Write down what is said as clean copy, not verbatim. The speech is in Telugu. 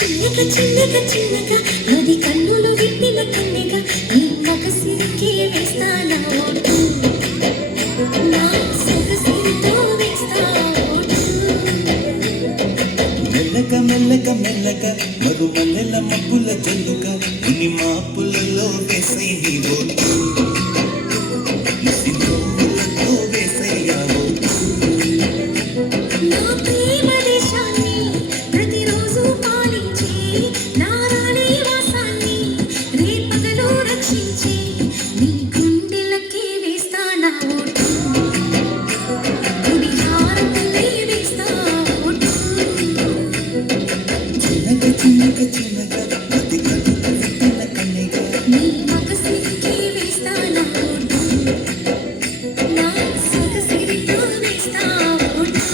చిన్నగా చిన్నగా చిన్నగా అది కన్నులు విప్పిన కన్నెగా నీ మగసిరికే వేస్తానా ఓటు నా సొగసిరితో వేస్తా ఓటు మెల్లగా మెల్లగా మెల్లగా మరు మల్లెల మబ్బుల జల్లుగా ఇన్ని మాపులలో వేసై నీ ఓటు ఇసి పువ్వులతో వేసయ్యా ఓటు నా ప్రేమ దేశాన్ని ప్రతిరోజు పాలించే నా రాణి వాసాన్ని రేపగలు రక్షించే నీ గుండెలకే వేస్తానా ఓటు గుడి హారతలే వేస్తా ఓటు చిన్నగా చిన్నగా చిన్నగా అది కన్నులు విప్పిన కన్నెగా నీ మగసిరికే వేస్తానా ఓటు నా సొగసిరితో వేస్తా ఓటు